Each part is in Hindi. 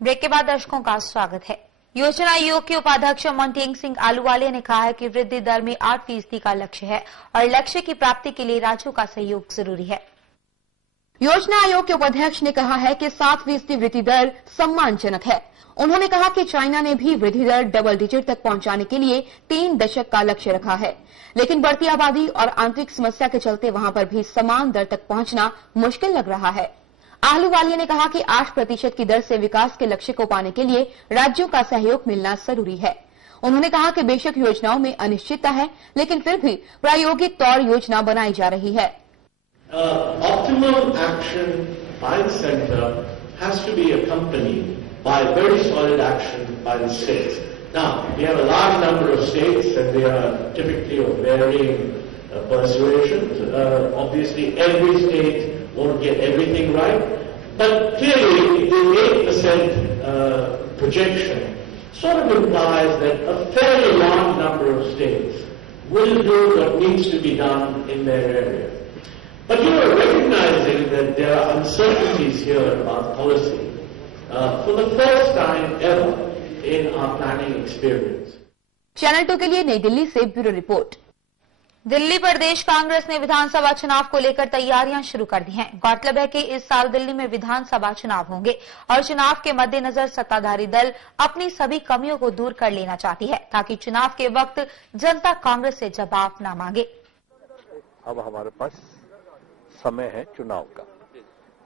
ब्रेक के बाद दर्शकों का स्वागत है। योजना आयोग के उपाध्यक्ष मनटेंग सिंह आलूवालिया ने कहा है कि वृद्धि दर में 8% का लक्ष्य है और लक्ष्य की प्राप्ति के लिए राज्यों का सहयोग जरूरी है। योजना आयोग के उपाध्यक्ष ने कहा है कि 7% वृद्धि दर सम्मानजनक है। उन्होंने कहा कि चाइना ने भी वृद्धि दर डबल डिजिट तक पहुंचाने के लिए 3 दशक का लक्ष्य रखा है, लेकिन बढ़ती आबादी और आंतरिक समस्या के चलते वहां पर भी समान दर तक पहुंचना मुश्किल लग रहा है। आलूवालिया ने कहा कि 8% की दर से विकास के लक्ष्य को पाने के लिए राज्यों का सहयोग मिलना जरूरी है। उन्होंने कहा कि बेशक योजनाओं में अनिश्चितता है, लेकिन फिर भी प्रायोगिक तौर योजना बनाई जा रही है। Optimal action by the center has to be accompanied by very solid action by the states. Now, we have a large number of states and they are typically of varying persuasions. Obviously, every state won't get everything right, but clearly the 8% projection sort of implies that a fairly large number of states will do what needs to be done in their area. But you are recognizing that there are uncertainties here about policy for the first time ever in our planning experience. Channel 2 के लिए नई दिल्ली से ब्यूरो रिपोर्ट। दिल्ली प्रदेश कांग्रेस ने विधानसभा चुनाव को लेकर तैयारियां शुरू कर दी हैं। गौरतलब है कि इस साल दिल्ली में विधानसभा चुनाव होंगे और चुनाव के मद्देनजर सत्ताधारी दल अपनी सभी कमियों को दूर कर लेना चाहती है ताकि चुनाव के वक्त जनता कांग्रेस से जवाब न मांगे। अब हमारे पास समय है चुनाव का।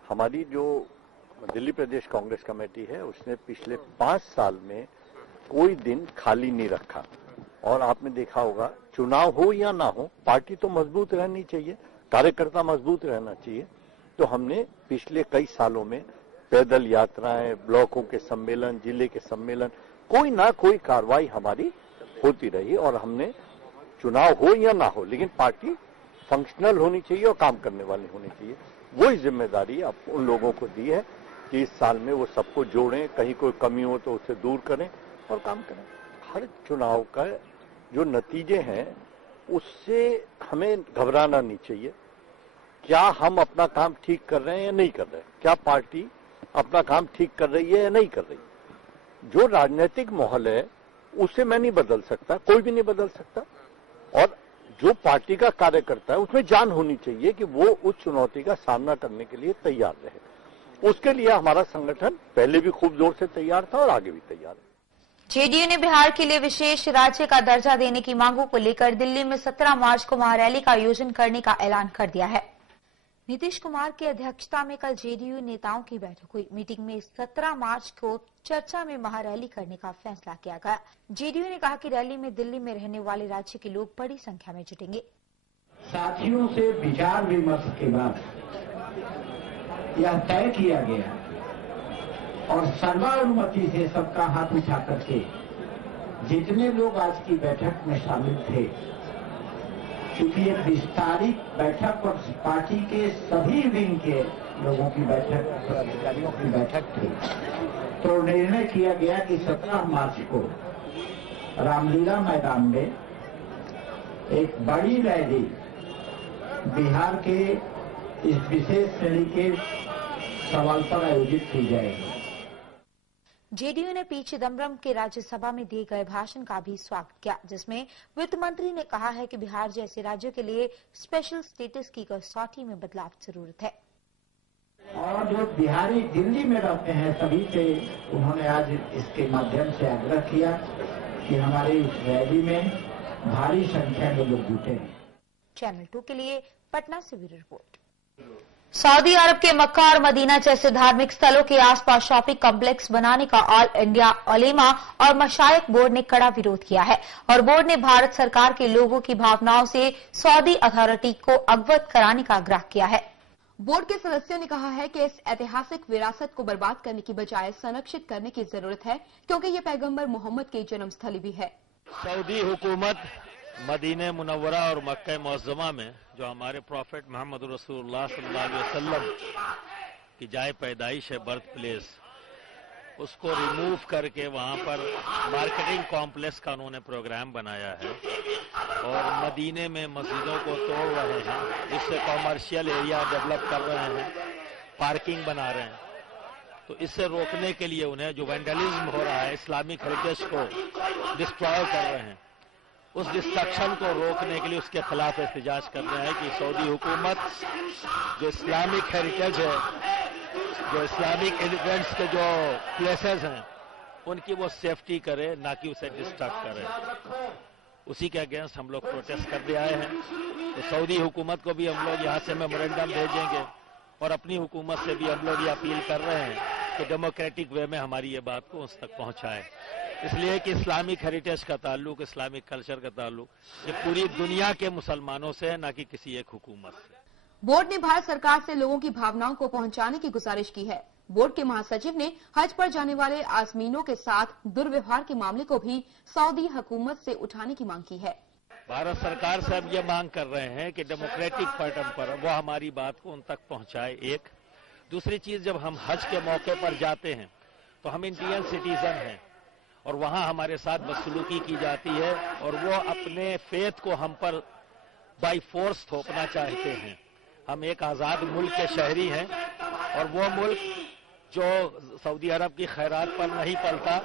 हमारी जो दिल्ली प्रदेश कांग्रेस कमेटी है उसने पिछले 5 साल में कोई दिन खाली नहीं रखा और आपने देखा होगा चुनाव हो या ना हो पार्टी तो मजबूत रहनी चाहिए, कार्यकर्ता मजबूत रहना चाहिए। तो हमने पिछले कई सालों में पैदल यात्राएं, ब्लॉकों के सम्मेलन, जिले के सम्मेलन, कोई ना कोई कार्रवाई हमारी होती रही और हमने चुनाव हो या ना हो लेकिन पार्टी फंक्शनल होनी चाहिए और काम करने वाली होनी चाहिए। वही जिम्मेदारी अब उन लोगों को दी है कि इस साल में वो सबको जोड़ें, कहीं कोई कमी हो तो उसे दूर करें और काम करें। हर चुनाव का जो नतीजे हैं उससे हमें घबराना नहीं चाहिए। क्या हम अपना काम ठीक कर रहे हैं या नहीं कर रहे हैं, क्या पार्टी अपना काम ठीक कर रही है या नहीं कर रही। जो राजनीतिक माहौल है उसे मैं नहीं बदल सकता, कोई भी नहीं बदल सकता और जो पार्टी का कार्यकर्ता है उसमें जान होनी चाहिए कि वो उस चुनौती का सामना करने के लिए तैयार रहे। उसके लिए हमारा संगठन पहले भी खूब जोर से तैयार था और आगे भी तैयार है। जेडीयू ने बिहार के लिए विशेष राज्य का दर्जा देने की मांगों को लेकर दिल्ली में 17 मार्च को महारैली का आयोजन करने का ऐलान कर दिया है। नीतीश कुमार की अध्यक्षता में कल जेडीयू नेताओं की बैठक हुई। मीटिंग में 17 मार्च को चर्चा में महारैली करने का फैसला किया गया। जेडीयू ने कहा कि रैली में दिल्ली में रहने वाले राज्य के लोग बड़ी संख्या में जुटेंगे। साथियों से विचार विमर्श के बाद यह तय किया गया और सर्वानुमति से सबका हाथ उठा करके जितने लोग आज की बैठक में शामिल थे, क्योंकि एक विस्तारित बैठक और पार्टी के सभी विंग के लोगों की बैठक, पदाधिकारियों की बैठक थी, तो निर्णय किया गया कि 17 मार्च को रामलीला मैदान में एक बड़ी रैली बिहार के इस विशेष श्रेणी के सवाल पर आयोजित की जाएगी। जेडीयू ने पी चिदम्बरम के राज्यसभा में दिए गए भाषण का भी स्वागत किया, जिसमें वित्त मंत्री ने कहा है कि बिहार जैसे राज्यों के लिए स्पेशल स्टेटस की कसौटी में बदलाव जरूरत है। और जो बिहारी दिल्ली में रहते हैं सभी से उन्होंने आज इसके माध्यम से आग्रह किया कि हमारी इस रैली में भारी संख्या में लोग जुटे। चैनल 2 के लिए पटना से ब्यूरो रिपोर्ट। सऊदी अरब के मक्का और मदीना जैसे धार्मिक स्थलों के आसपास शॉपिंग कॉम्प्लेक्स बनाने का ऑल इंडिया उलेमा और मशाइख बोर्ड ने कड़ा विरोध किया है और बोर्ड ने भारत सरकार के लोगों की भावनाओं से सऊदी अथॉरिटी को अवगत कराने का आग्रह किया है। बोर्ड के सदस्यों ने कहा है कि इस ऐतिहासिक विरासत को बर्बाद करने की बजाय संरक्षित करने की जरूरत है, क्योंकि ये पैगंबर मोहम्मद की जन्मस्थली भी है। सऊदी हुकूमत मदीने मुनव्वरा और मक्का मुअज़्ज़मा में जो हमारे प्रॉफेट मोहम्मद रसूलुल्लाह सल्लल्लाहु अलैहि वसल्लम की जाए पैदाइश है, बर्थ प्लेस, उसको रिमूव करके वहां पर मार्केटिंग कॉम्प्लेक्स का उन्होंने प्रोग्राम बनाया है और मदीने में मस्जिदों को तोड़ रहे हैं, जिससे कॉमर्शियल एरिया डेवलप कर रहे हैं, पार्किंग बना रहे हैं। तो इससे रोकने के लिए उन्हें जो वैंडलिज्म हो रहा है, इस्लामिक हेरिटेज को डिस्ट्रॉय कर रहे हैं, उस डिस्ट्रक्शन को रोकने के लिए उसके खिलाफ एहतजाज कर रहे हैं कि सऊदी हुकूमत जो इस्लामिक हेरिटेज है, जो इस्लामिक एलिमेंट्स के जो प्लेसेस हैं, उनकी वो सेफ्टी करे, ना कि उसे डिस्ट्रक्ट करे। उसी के अगेंस्ट हम लोग प्रोटेस्ट करने आए हैं। तो सऊदी हुकूमत को भी हम लोग यहाँ से मेमोरेंडम भेजेंगे और अपनी हुकूमत से भी हम लोग ये अपील कर रहे हैं कि डेमोक्रेटिक वे में हमारी ये बात को उस तक पहुंचाएं। इसलिए कि इस्लामिक हेरिटेज का ताल्लुक, इस्लामिक कल्चर का ताल्लुक ये पूरी दुनिया के मुसलमानों से है, ना कि किसी एक हुकूमत से। बोर्ड ने भारत सरकार से लोगों की भावनाओं को पहुंचाने की गुजारिश की है। बोर्ड के महासचिव ने हज पर जाने वाले आज़मीनों के साथ दुर्व्यवहार के मामले को भी सऊदी हुकूमत से उठाने की मांग की है। भारत सरकार से हम ये मांग कर रहे हैं कि डेमोक्रेटिक पैटर्न पर वो हमारी बात को उन तक पहुंचाए। एक दूसरी चीज, जब हम हज के मौके पर जाते हैं तो हम इंडियन सिटीजन हैं और वहां हमारे साथ बदसलूकी की जाती है और वो अपने फेथ को हम पर बाई फोर्स थोपना चाहते हैं। हम एक आजाद मुल्क के शहरी हैं और वो मुल्क जो सऊदी अरब की खैरात पर नहीं पलता,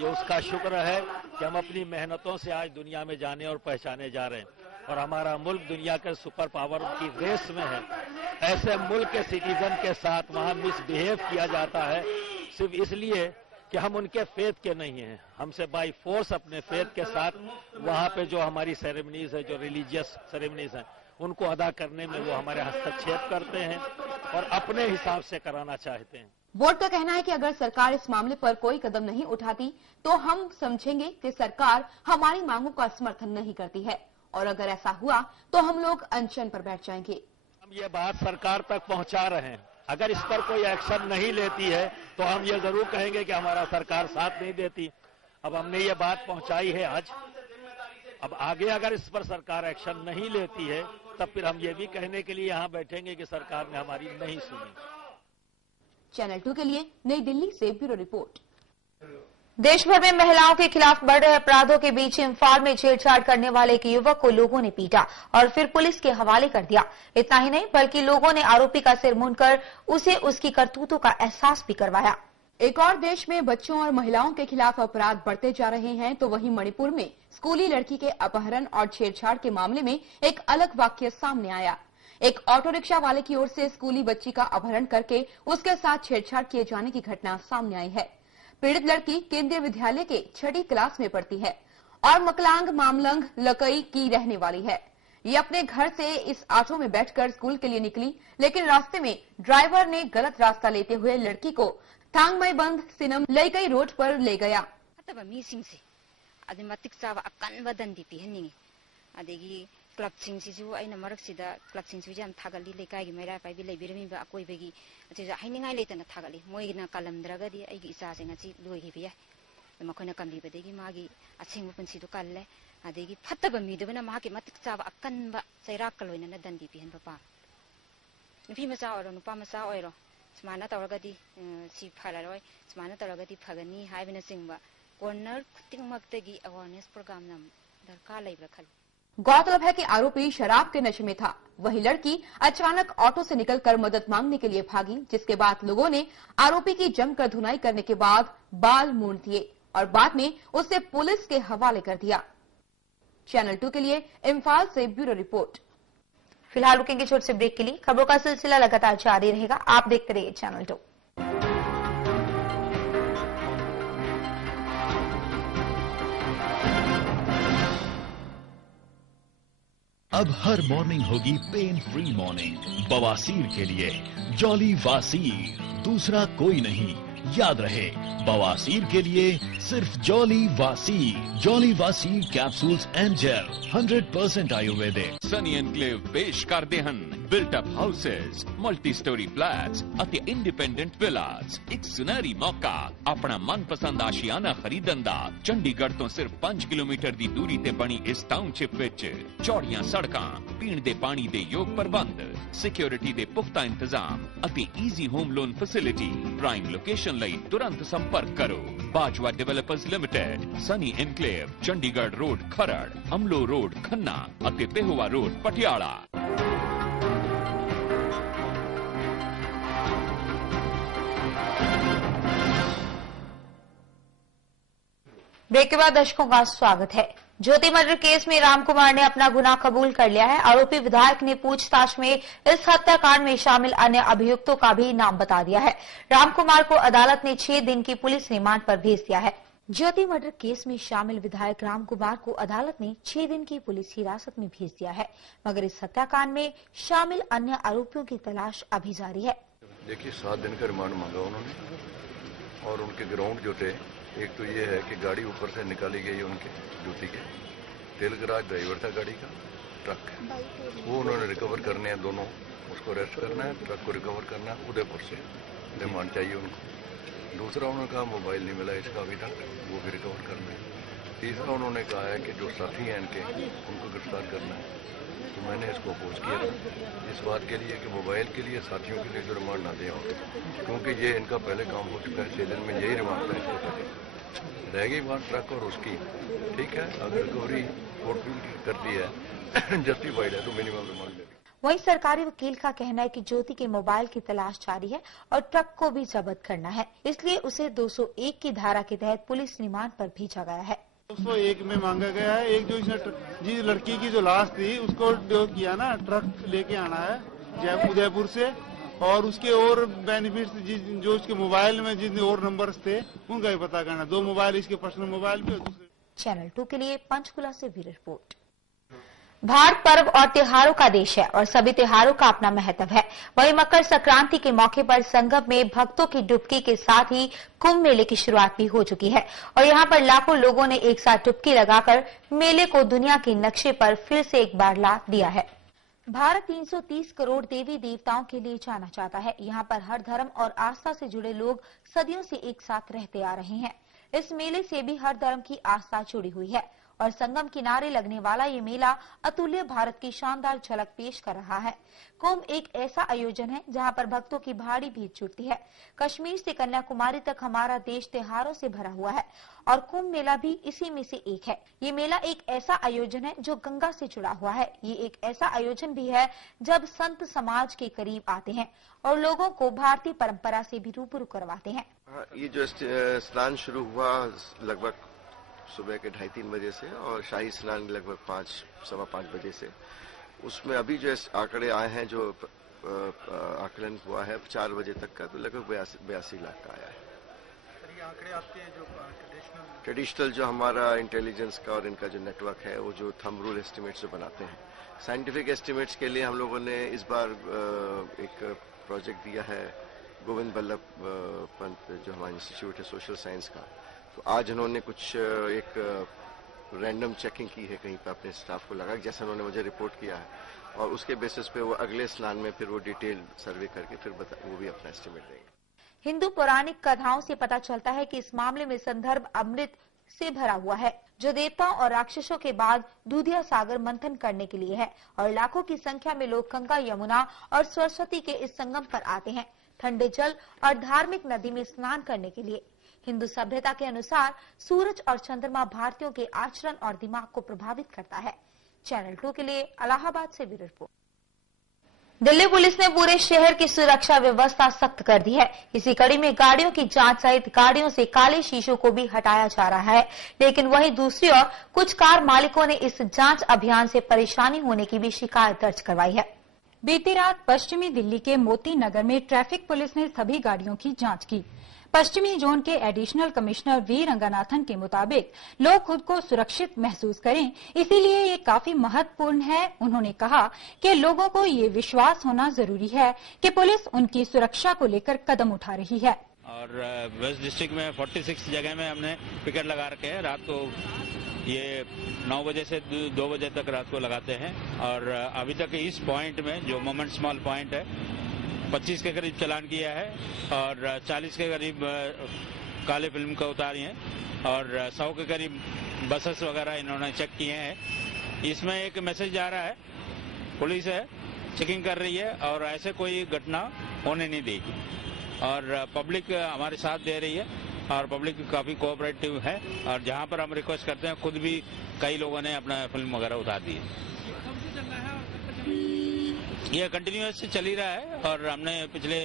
ये उसका शुक्र है कि हम अपनी मेहनतों से आज दुनिया में जाने और पहचाने जा रहे हैं और हमारा मुल्क दुनिया के सुपर पावर की रेस में है। ऐसे मुल्क के सिटीजन के साथ वहां मिसबिहेव किया जाता है सिर्फ इसलिए कि हम उनके फेथ के नहीं हैं। हमसे बाई फोर्स अपने फेथ के साथ वहां पे जो हमारी सेरेमनीज है, जो रिलीजियस सेरेमनीज हैं, उनको अदा करने में वो हमारे हस्तक्षेप करते हैं और अपने हिसाब से कराना चाहते हैं। बोर्ड का कहना है कि अगर सरकार इस मामले पर कोई कदम नहीं उठाती तो हम समझेंगे कि सरकार हमारी मांगों का समर्थन नहीं करती है और अगर ऐसा हुआ तो हम लोग अनशन पर बैठ जाएंगे। हम ये बात सरकार तक पहुंचा रहे हैं। अगर इस पर कोई एक्शन नहीं लेती है तो हम ये जरूर कहेंगे कि हमारा सरकार साथ नहीं देती। अब हमने ये बात पहुंचाई है आज, अब आगे अगर इस पर सरकार एक्शन नहीं लेती है तब फिर हम ये भी कहने के लिए यहाँ बैठेंगे कि सरकार ने हमारी नहीं सुनी। चैनल 2 के लिए नई दिल्ली से ब्यूरो रिपोर्ट। देश भर में महिलाओं के खिलाफ बढ़ रहे अपराधों के बीच इम्फाल में छेड़छाड़ करने वाले एक युवक को लोगों ने पीटा और फिर पुलिस के हवाले कर दिया। इतना ही नहीं बल्कि लोगों ने आरोपी का सिर मूंदकर उसे उसकी करतूतों का एहसास भी करवाया। एक और देश में बच्चों और महिलाओं के खिलाफ अपराध बढ़ते जा रहे हैं तो वहीं मणिपुर में स्कूली लड़की के अपहरण और छेड़छाड़ के मामले में एक अलग वाकया सामने आया। एक ऑटो रिक्शा वाले की ओर से स्कूली बच्ची का अपहरण करके उसके साथ छेड़छाड़ किए जाने की घटना सामने आई है। पीड़ित लड़की केंद्रीय विद्यालय के 6ठी क्लास में पढ़ती है और मकलांग मामलंग लकई की रहने वाली है। ये अपने घर से इस ऑटो में बैठकर स्कूल के लिए निकली, लेकिन रास्ते में ड्राइवर ने गलत रास्ता लेते हुए लड़की को थांगमई बंद सिनम लईकई रोड पर ले गया। क्लबसिंगसिसु अइना मरकसिदा क्लबसिंगसु जाम थागली लेकाई मैरा पाइबी लेबिरमिबा अकोइबेगी अचेजा हाइनिंगाइ लेतना थागली मोइना कलमद्रगदी अइगी इसासे ngasi लोइगिबि या मखोना कमबिबदेगी मागी असेंगबु पुंसिदु कल्ले अदेगी फत्तबा मिदबना माके मतिक चाबा अकनबा चैराक कलोइना दंदी पिहनबा पा नुपी मचा ओरो नुपा मचा ओइरो स्माना तवरगदी सि फरारोय स्माना तवरगदी फगनी हाइबना सिंगबा कॉर्नर खुतिंगमक्तगी अवेयरनेस प्रोग्राम नाम दरकार लैब्रा खल। गौरतलब है कि आरोपी शराब के नशे में था। वही लड़की अचानक ऑटो से निकलकर मदद मांगने के लिए भागी, जिसके बाद लोगों ने आरोपी की जमकर धुनाई करने के बाद बाल मूंड दिए और बाद में उसे पुलिस के हवाले कर दिया। चैनल 2 के लिए इम्फाल से ब्यूरो रिपोर्ट। फिलहाल रुकेंगे छोटे से ब्रेक के लिए। खबरों का सिलसिला लगातार जारी रहेगा, आप देखते रहिए चैनल 2। अब हर मॉर्निंग होगी पेन फ्री मॉर्निंग। बवासीर के लिए जॉली वासीर, दूसरा कोई नहीं। याद रहे, बवासीर के लिए सिर्फ Jolly Vasir. Jolly Vasir capsules and gel 100% Ayurvedic. Sunny enclave पेश करते हैं built up houses, multi storey flats ਅਤੇ इंडिपेंडेंट विलास। एक सुनहरी मौका अपना मनपसंद आशियाना खरीदਣ ਦਾ। ਚੰਡੀਗੜ੍ਹ ਤੋਂ ਸਿਰਫ 5 ਕਿਲੋਮੀਟਰ ਦੀ ਦੂਰੀ ਤੇ ਬਣੀ ਇਸ ਟਾਊਨਸ਼ਿਪ ਵਿੱਚ ਚੌੜੀਆਂ ਸੜਕਾਂ, ਪੀਣ ਦੇ ਪਾਣੀ ਦੇ ਯੋਗ ਪ੍ਰਬੰਧ, ਸਿਕਿਉਰਿਟੀ ਦੇ ਪੁਖਤਾ ਇੰਤਜ਼ਾਮ ਅਤੇ easy home loan facility. Prime location ਲਈ तुरंत संपर्क करो। Bajwa developers limited, Sunny enclave, Chandigarh road Kharar, Amloh road Khanna और पेहुआ रोड पटियाला। ब्रेक के बाद दर्शकों का स्वागत है। ज्योति मर्डर केस में रामकुमार ने अपना गुनाह कबूल कर लिया है। आरोपी विधायक ने पूछताछ में इस हत्याकांड में शामिल अन्य अभियुक्तों का भी नाम बता दिया है। रामकुमार को अदालत ने 6 दिन की पुलिस रिमांड पर भेज दिया है। ज्योति मर्डर केस में शामिल विधायक रामकुमार को अदालत ने 6 दिन की पुलिस हिरासत में भेज दिया है, मगर इस हत्याकांड में शामिल अन्य आरोपियों की तलाश अभी जारी है। देखिए 7 दिन का रिमांड मांगा उन्होंने और उनके ग्राउंड जो थे, एक तो ये है कि गाड़ी ऊपर से निकाली गई उनके ड्यूटी के, तेलगराज ड्राइवर था गाड़ी का, ट्रक वो उन्होंने रिकवर करने हैं, दोनों उसको अरेस्ट करना है, ट्रक को रिकवर करना है, उदयपुर से रिमांड चाहिए उनको। दूसरा उन्होंने कहा मोबाइल नहीं मिला इसका अभी तक, वो भी रिकवर करना है। तीसरा उन्होंने कहा है कि जो साथी हैं इनके उनको गिरफ्तार करना है। तो मैंने इसको अपोज किया इस बात के लिए कि मोबाइल के लिए, साथियों के लिए जो रिमांड ना दें, क्योंकि ये इनका पहले काम हो चुका है। 6 दिन में यही रिमांड था इसके पहले। रह गई बात ट्रक और उसकी, ठीक है, अगर रिकवरी कोर्ट करती है जस्टिफाइड है तो मिनिमम रिमांड ले। वहीं सरकारी वकील का कहना है कि ज्योति के मोबाइल की तलाश जारी है और ट्रक को भी जब्त करना है, इसलिए उसे 201 की धारा के तहत पुलिस रिमांड पर भेजा गया है। 201 में मांगा गया है। एक जो इसने लड़की की जो लाश थी उसको जो किया ना, ट्रक लेके आना है उदयपुर से, और उसके और बेनिफिट्स जो उसके मोबाइल में जितने और नंबर्स थे उनका भी पता करना। 2 मोबाइल इसके पर्सनल मोबाइल पे और दूसरे। चैनल 2 के लिए पंचकुला से ब्यूरो रिपोर्ट। भारत पर्व और त्योहारों का देश है और सभी त्योहारों का अपना महत्व है। वहीं मकर संक्रांति के मौके पर संगम में भक्तों की डुबकी के साथ ही कुंभ मेले की शुरुआत भी हो चुकी है और यहां पर लाखों लोगों ने एक साथ डुबकी लगाकर मेले को दुनिया के नक्शे पर फिर से एक बार ला दिया है। भारत 330 करोड़ देवी देवताओं के लिए जाना जाता है। यहाँ पर हर धर्म और आस्था से जुड़े लोग सदियों से एक साथ रहते आ रहे हैं। इस मेले से भी हर धर्म की आस्था जुड़ी हुई है और संगम किनारे लगने वाला ये मेला अतुल्य भारत की शानदार झलक पेश कर रहा है। कुंभ एक ऐसा आयोजन है जहां पर भक्तों की भारी भीड़ जुटती है। कश्मीर से कन्याकुमारी तक हमारा देश त्योहारों से भरा हुआ है और कुंभ मेला भी इसी में से एक है। ये मेला एक ऐसा आयोजन है जो गंगा से जुड़ा हुआ है। ये एक ऐसा आयोजन भी है जब संत समाज के करीब आते हैं और लोगों को भारतीय परंपरा से भी रूबरू करवाते हैं। ये जो स्नान शुरू हुआ लगभग सुबह के 2:30-3 बजे से और शाही स्नान लगभग 5-5:15 बजे से, उसमें अभी जो आंकड़े आए हैं, जो आकलन हुआ है 4 बजे तक का, तो लगभग 82 लाख का आया है। ये आंकड़े आपके जो ट्रेडिशनल जो हमारा इंटेलिजेंस का और इनका जो नेटवर्क है, वो जो थंब रूल एस्टिमेट्स जो बनाते हैं, साइंटिफिक एस्टिमेट्स के लिए हम लोगों ने इस बार एक प्रोजेक्ट दिया है गोविंद बल्लभ पंत, जो हमारा इंस्टीट्यूट है सोशल साइंस का। तो आज उन्होंने कुछ एक रैंडम चेकिंग की है कहीं पर अपने स्टाफ को लगा, जैसा उन्होंने मुझे रिपोर्ट किया है, और उसके बेसिस पे वो अगले स्नान में फिर वो डिटेल सर्वे करके फिर वो भी अपना एस्टिमेट देंगे। हिंदू पौराणिक कथाओं से पता चलता है कि इस मामले में संदर्भ अमृत से भरा हुआ है, जो देवताओं और राक्षसों के बाद दूधिया सागर मंथन करने के लिए है और लाखों की संख्या में लोग गंगा, यमुना और सरस्वती के इस संगम पर आते हैं ठंडे जल और धार्मिक नदी में स्नान करने के लिए। हिंदू सभ्यता के अनुसार सूरज और चंद्रमा भारतीयों के आचरण और दिमाग को प्रभावित करता है। चैनल 2 के लिए इलाहाबाद से ब्यूरो रिपोर्ट। दिल्ली पुलिस ने पूरे शहर की सुरक्षा व्यवस्था सख्त कर दी है। इसी कड़ी में गाड़ियों की जांच सहित गाड़ियों से काले शीशों को भी हटाया जा रहा है, लेकिन वहीं दूसरी ओर कुछ कार मालिकों ने इस जांच अभियान से परेशानी होने की भी शिकायत दर्ज करवाई है। बीती रात पश्चिमी दिल्ली के मोती नगर में ट्रैफिक पुलिस ने सभी गाड़ियों की जांच की। पश्चिमी जोन के एडिशनल कमिश्नर वी रंगनाथन के मुताबिक लोग खुद को सुरक्षित महसूस करें, इसीलिए ये काफी महत्वपूर्ण है। उन्होंने कहा कि लोगों को ये विश्वास होना जरूरी है कि पुलिस उनकी सुरक्षा को लेकर कदम उठा रही है। और वेस्ट डिस्ट्रिक्ट में 46 जगह में हमने पिकेट लगा रखे हैं। रात को ये 9 बजे से 2 बजे तक रात को लगाते हैं और अभी तक इस पॉइंट में जो मोमेंट स्मॉल पॉइंट है 25 के करीब चालान किया है और 40 के करीब काले फिल्म का उतारी है और 100 के करीब बसेस वगैरह इन्होंने चेक किए हैं। इसमें एक मैसेज जा रहा है, पुलिस है चेकिंग कर रही है और ऐसे कोई घटना होने नहीं देगी और पब्लिक हमारे साथ दे रही है और पब्लिक काफी कोऑपरेटिव है और जहां पर हम रिक्वेस्ट करते हैं, खुद भी कई लोगों ने अपना फिल्म वगैरह उतार दी है। ये कंटिन्यूअस चल ही रहा है और हमने पिछले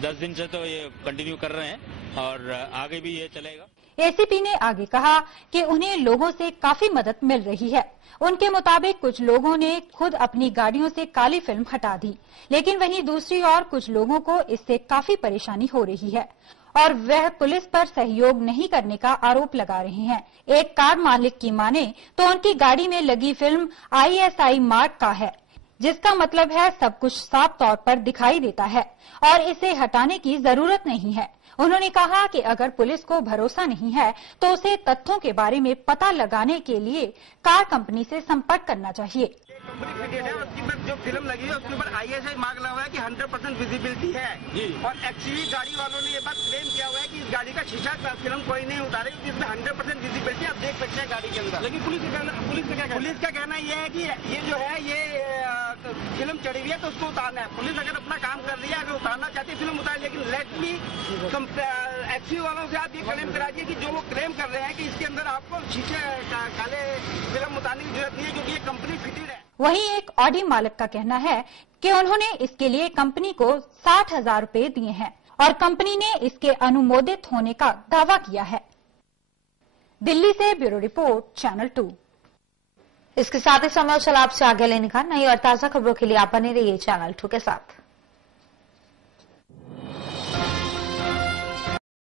10 दिन से तो ये कंटिन्यू कर रहे हैं और आगे भी ये चलेगा। एसीपी ने आगे कहा कि उन्हें लोगों से काफी मदद मिल रही है। उनके मुताबिक कुछ लोगों ने खुद अपनी गाड़ियों से काली फिल्म हटा दी, लेकिन वहीं दूसरी ओर कुछ लोगों को इससे काफी परेशानी हो रही है और वह पुलिस पर सहयोग नहीं करने का आरोप लगा रहे हैं। एक कार मालिक की माने तो उनकी गाड़ी में लगी फिल्म ISI मार्क का है, जिसका मतलब है सब कुछ साफ तौर पर दिखाई देता है और इसे हटाने की जरूरत नहीं है। उन्होंने कहा कि अगर पुलिस को भरोसा नहीं है तो उसे तथ्यों के बारे में पता लगाने के लिए कार कंपनी से संपर्क करना चाहिए। कंपनी फिटेड है, उसके ऊपर जो फिल्म लगी है उसके ऊपर ISI मार्क लगा हुआ है कि 100% विजिबिलिटी है और एक्चुअली गाड़ी वालों ने ये बात क्लेम किया हुआ है कि इस गाड़ी का शीशा फिल्म कोई नहीं उतारे, इसमें 100% विजिबिलिटी आप देख सकते हैं गाड़ी के अंदर। लेकिन पुलिस का कहना यह है कि ये जो है ये फिल्म चढ़ी हुई है तो उसको उतारना है। पुलिस अगर अपना काम कर रही है, अगर उतारना चाहती है फिल्म उतार, लेकिन लेट मी एक्चुअली वालों से आप ये क्लेम करा दिए कि जो वो क्लेम कर रहे हैं कि इसके अंदर आपको शीशे काले फिल्म उतारने की जरूरत नहीं है क्योंकि ये कंपनी फिटेड है। वहीं एक ऑडी मालिक का कहना है कि उन्होंने इसके लिए कंपनी को 60,000 रुपए दिए हैं और कंपनी ने इसके अनुमोदित होने का दावा किया है। दिल्ली से ब्यूरो रिपोर्ट, चैनल 2। इसके साथ ही समय चला आपसे आगे लेने का नई और ताजा खबरों के लिए आप बने रहिए चैनल 2 के साथ।